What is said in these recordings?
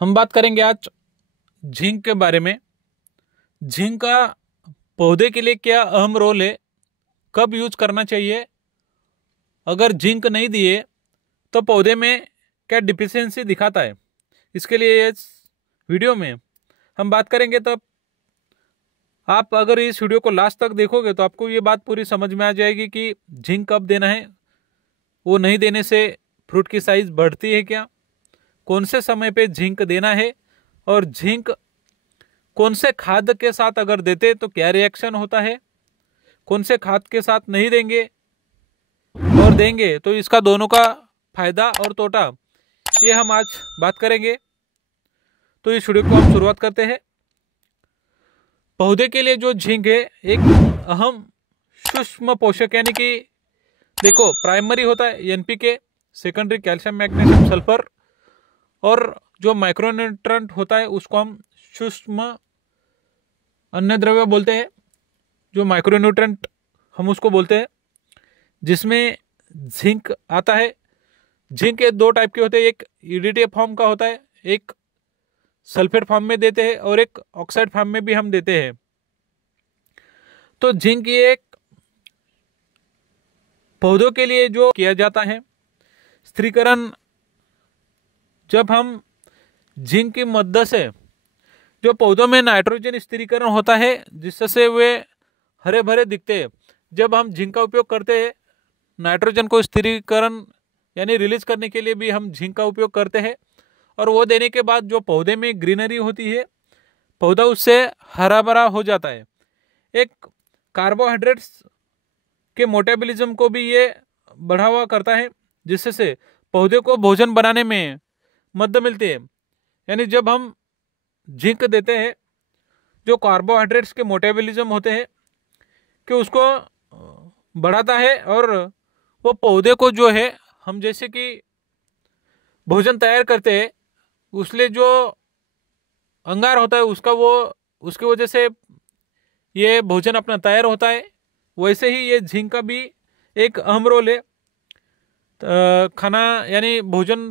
हम बात करेंगे आज जिंक के बारे में। जिंक का पौधे के लिए क्या अहम रोल है, कब यूज करना चाहिए, अगर जिंक नहीं दिए तो पौधे में क्या डिफिशियंसी दिखाता है, इसके लिए इस वीडियो में हम बात करेंगे। तब आप अगर इस वीडियो को लास्ट तक देखोगे तो आपको ये बात पूरी समझ में आ जाएगी कि जिंक कब देना है, वो नहीं देने से फ्रूट की साइज बढ़ती है क्या, कौन से समय पे जिंक देना है, और जिंक कौन से खाद के साथ अगर देते तो क्या रिएक्शन होता है, कौन से खाद के साथ नहीं देंगे और देंगे तो इसका दोनों का फायदा और तोटा, ये हम आज बात करेंगे। तो इस वीडियो को हम शुरुआत करते हैं। पौधे के लिए जो जिंक है एक अहम सूक्ष्म पोषक, यानी कि देखो प्राइमरी होता है NPK, secondary calcium magnesium sulphur, और जो माइक्रोन्यूट्रेंट होता है उसको हम सूक्ष्म अन्य द्रव्य बोलते हैं। जो माइक्रोन्यूट्रेंट हम उसको बोलते हैं जिसमें जिंक आता है। जिंक के दो टाइप के होते हैं, एक ईडीटी फॉर्म का होता है, एक सल्फेट फॉर्म में देते हैं और एक ऑक्साइड फॉर्म में भी हम देते हैं। तो जिंक ये एक पौधों के लिए जो किया जाता है स्थिरीकरण, जब हम जिंक की मदद से जो पौधों में नाइट्रोजन स्थिरीकरण होता है जिससे वे हरे भरे दिखते हैं, जब हम जिंक का उपयोग करते हैं नाइट्रोजन को स्थिरीकरण यानी रिलीज करने के लिए भी हम जिंक का उपयोग करते हैं, और वो देने के बाद जो पौधे में ग्रीनरी होती है, पौधा उससे हरा भरा हो जाता है। एक कार्बोहाइड्रेट्स के मेटाबॉलिज्म को भी ये बढ़ावा करता है जिससे पौधे को भोजन बनाने में मदद मिलती है। यानी जब हम जिंक देते हैं, जो कार्बोहाइड्रेट्स के मेटाबॉलिज्म होते हैं कि उसको बढ़ाता है, और वो पौधे को जो है हम जैसे कि भोजन तैयार करते हैं उसलिए जो अंगार होता है उसका वो उसकी वजह से ये भोजन अपना तैयार होता है, वैसे ही ये जिंक का भी एक अहम रोल है। खाना यानी भोजन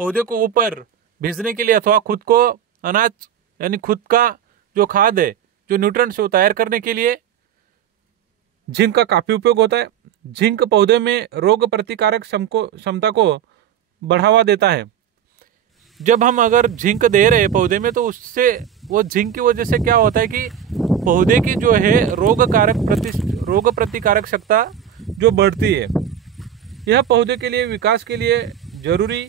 पौधे को ऊपर भेजने के लिए अथवा खुद को अनाज यानी खुद का जो खाद है, जो न्यूट्रिएंट्स वो तैयार करने के लिए जिंक का काफी उपयोग होता है। जिंक पौधे में रोग प्रतिकारक क्षमता को बढ़ावा देता है। जब हम अगर जिंक दे रहे हैं पौधे में तो उससे वो जिंक की वजह से क्या होता है कि पौधे की जो है रोग प्रतिकारक क्षमता जो बढ़ती है, यह पौधे के लिए विकास के लिए जरूरी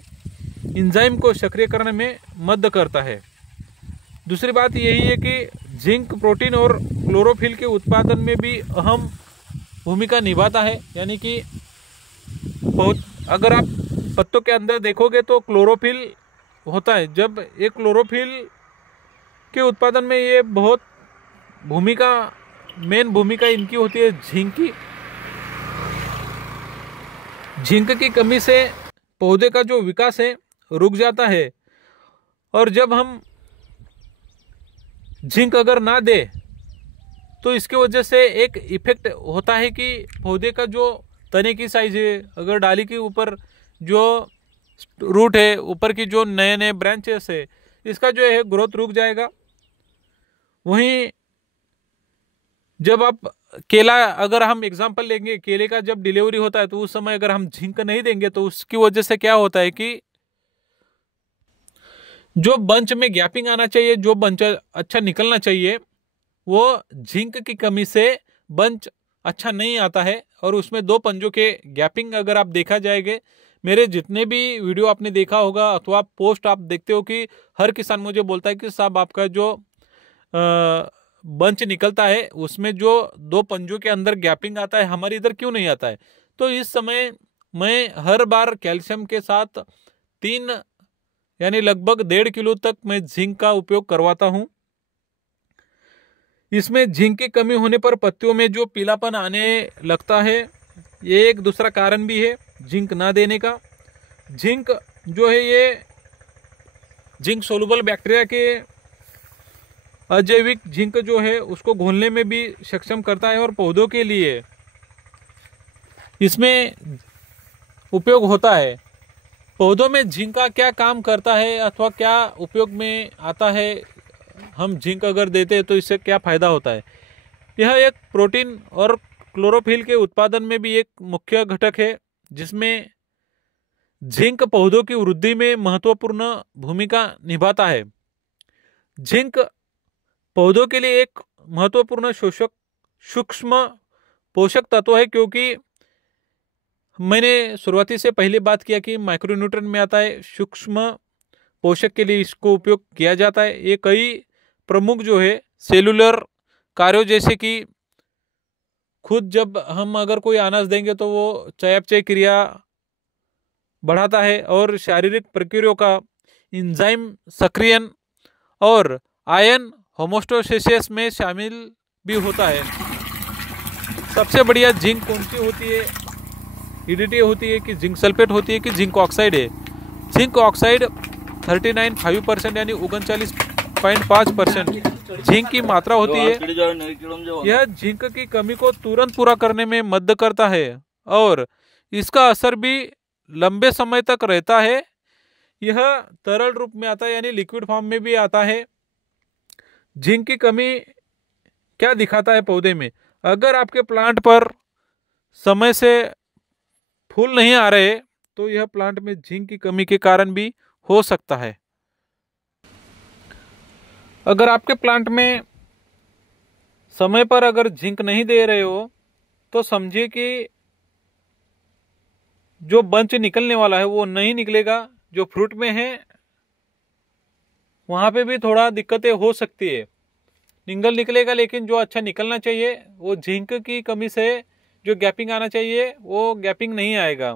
एंजाइम को सक्रिय करने में मदद करता है। दूसरी बात यही है कि जिंक प्रोटीन और क्लोरोफिल के उत्पादन में भी अहम भूमिका निभाता है। यानी कि अगर आप पत्तों के अंदर देखोगे तो क्लोरोफिल होता है, जब ये क्लोरोफिल के उत्पादन में ये बहुत मेन भूमिका इनकी होती है जिंक की। जिंक की कमी से पौधे का जो विकास है रुक जाता है, और जब हम जिंक अगर ना दे तो इसकी वजह से एक इफेक्ट होता है कि पौधे का जो तने की साइज है, अगर डाली के ऊपर जो रूट है, ऊपर की जो नए नए ब्रांचेस है, इसका जो है ग्रोथ रुक जाएगा। वहीं जब आप केला अगर हम एग्जांपल लेंगे, केले का जब डिलीवरी होता है तो उस समय अगर हम जिंक नहीं देंगे तो उसकी वजह से क्या होता है कि जो बंच में गैपिंग आना चाहिए, जो बंच अच्छा निकलना चाहिए, वो जिंक की कमी से बंच अच्छा नहीं आता है, और उसमें दो पंजों के गैपिंग अगर आप देखा जाएगा, मेरे जितने भी वीडियो आपने देखा होगा अथवा पोस्ट आप देखते हो कि हर किसान मुझे बोलता है कि साहब आपका जो बंच निकलता है उसमें जो दो पंजों के अंदर गैपिंग आता है, हमारे इधर क्यों नहीं आता है। तो इस समय मैं हर बार कैल्शियम के साथ 3 यानी लगभग 1.5 किलो तक मैं जिंक का उपयोग करवाता हूं। इसमें जिंक की कमी होने पर पत्तियों में जो पीलापन आने लगता है, ये एक दूसरा कारण भी है जिंक ना देने का। जिंक जो है ये जिंक सोलुबल बैक्टीरिया के अजैविक जिंक जो है उसको घोलने में भी सक्षम करता है, और पौधों के लिए इसमें उपयोग होता है। पौधों में जिंक का क्या काम करता है अथवा क्या उपयोग में आता है, हम जिंक अगर देते हैं तो इससे क्या फायदा होता है। यह एक प्रोटीन और क्लोरोफिल के उत्पादन में भी एक मुख्य घटक है, जिसमें जिंक पौधों की वृद्धि में महत्वपूर्ण भूमिका निभाता है। जिंक पौधों के लिए एक महत्वपूर्ण सूक्ष्म पोषक तत्व है, क्योंकि मैंने शुरुआती से पहले बात किया कि माइक्रोन्यूट्रिएंट में आता है। सूक्ष्म पोषक के लिए इसको उपयोग किया जाता है। ये कई प्रमुख जो है सेलुलर कार्यों, जैसे कि खुद जब हम अगर कोई अनाज देंगे तो वो चयापचय क्रिया बढ़ाता है, और शारीरिक प्रक्रियाओं का एंजाइम सक्रियन और आयन होमोस्टेसिस में शामिल भी होता है। सबसे बढ़िया जिंक कौन सी होती है? ईडीटी होती है कि जिंक सल्फेट होती है कि जिंक ऑक्साइड है? जिंक ऑक्साइड 39.5% यानी 39.5% जिंक की मात्रा होती है। यह जिंक की कमी को तुरंत पूरा करने में मदद करता है और इसका असर भी लंबे समय तक रहता है। यह तरल रूप में आता है यानी लिक्विड फॉर्म में भी आता है। जिंक की कमी क्या दिखाता है पौधे में? अगर आपके प्लांट पर समय से फूल नहीं आ रहे तो यह प्लांट में जिंक की कमी के कारण भी हो सकता है। अगर आपके प्लांट में समय पर अगर जिंक नहीं दे रहे हो तो समझिए कि जो बंच निकलने वाला है वो नहीं निकलेगा। जो फ्रूट में है वहां पे भी थोड़ा दिक्कतें हो सकती है। निकलेगा, लेकिन जो अच्छा निकलना चाहिए वो जिंक की कमी से जो गैपिंग आना चाहिए वो गैपिंग नहीं आएगा।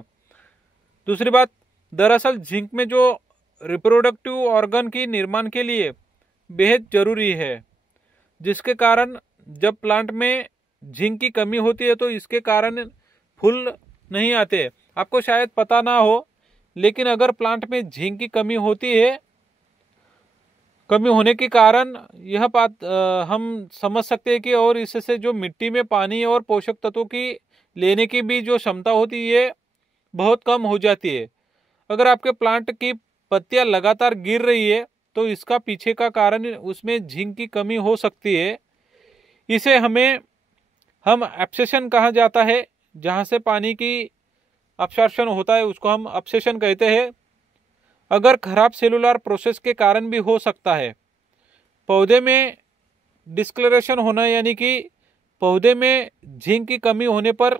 दूसरी बात, दरअसल जिंक में जो रिप्रोडक्टिव ऑर्गन की निर्माण के लिए बेहद जरूरी है, जिसके कारण जब प्लांट में जिंक की कमी होती है तो इसके कारण फूल नहीं आते। आपको शायद पता ना हो, लेकिन अगर प्लांट में जिंक की कमी होती है, कमी होने के कारण यह बात हम समझ सकते हैं कि और इससे जो मिट्टी में पानी और पोषक तत्वों की लेने की भी जो क्षमता होती है बहुत कम हो जाती है। अगर आपके प्लांट की पत्तियां लगातार गिर रही है तो इसका पीछे का कारण उसमें जिंक की कमी हो सकती है। इसे हम एब्सेशन कहा जाता है, जहां से पानी की अब्सॉर्प्शन होता है उसको हम एब्सेशन कहते हैं। अगर खराब सेलुलर प्रोसेस के कारण भी हो सकता है। पौधे में डिस्कलरेशन होना यानी कि पौधे में जिंक की कमी होने पर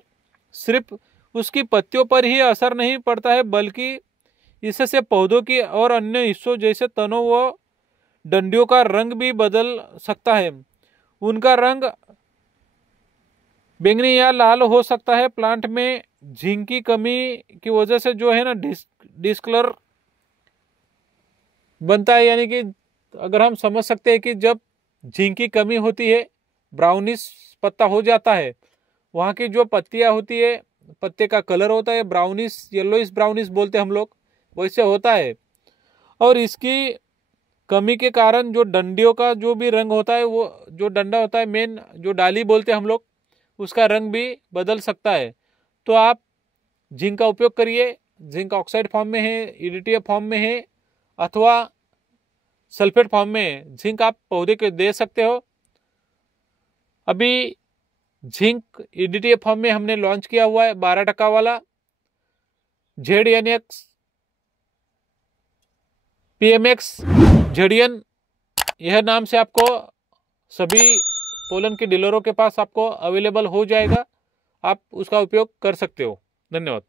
सिर्फ उसकी पत्तियों पर ही असर नहीं पड़ता है, बल्कि इससे पौधों की और अन्य हिस्सों जैसे तनों व डंडियों का रंग भी बदल सकता है। उनका रंग बैंगनी या लाल हो सकता है। प्लांट में जिंक की कमी की वजह से जो है ना डिस्कलर बनता है, यानी कि अगर हम समझ सकते हैं कि जब जिंक की कमी होती है ब्राउनिश पत्ता हो जाता है। वहाँ की जो पत्तियां होती है, पत्ते का कलर होता है ब्राउनिश, येलोइश ब्राउनिश बोलते हैं हम लोग, वैसे होता है। और इसकी कमी के कारण जो डंडियों का जो भी रंग होता है, वो जो डंडा होता है मेन जो डाली बोलते हैं हम लोग, उसका रंग भी बदल सकता है। तो आप जिंक का उपयोग करिए। जिंक ऑक्साइड फॉर्म में है, ईडीटीए फॉर्म में है अथवा सल्फेट फॉर्म में जिंक आप पौधे को दे सकते हो। अभी जिंक ईडीटीए फॉर्म में हमने लॉन्च किया हुआ है 12% वाला ZNX PMX ZN, यह नाम से आपको सभी पोलन के डीलरों के पास आपको अवेलेबल हो जाएगा। आप उसका उपयोग कर सकते हो। धन्यवाद।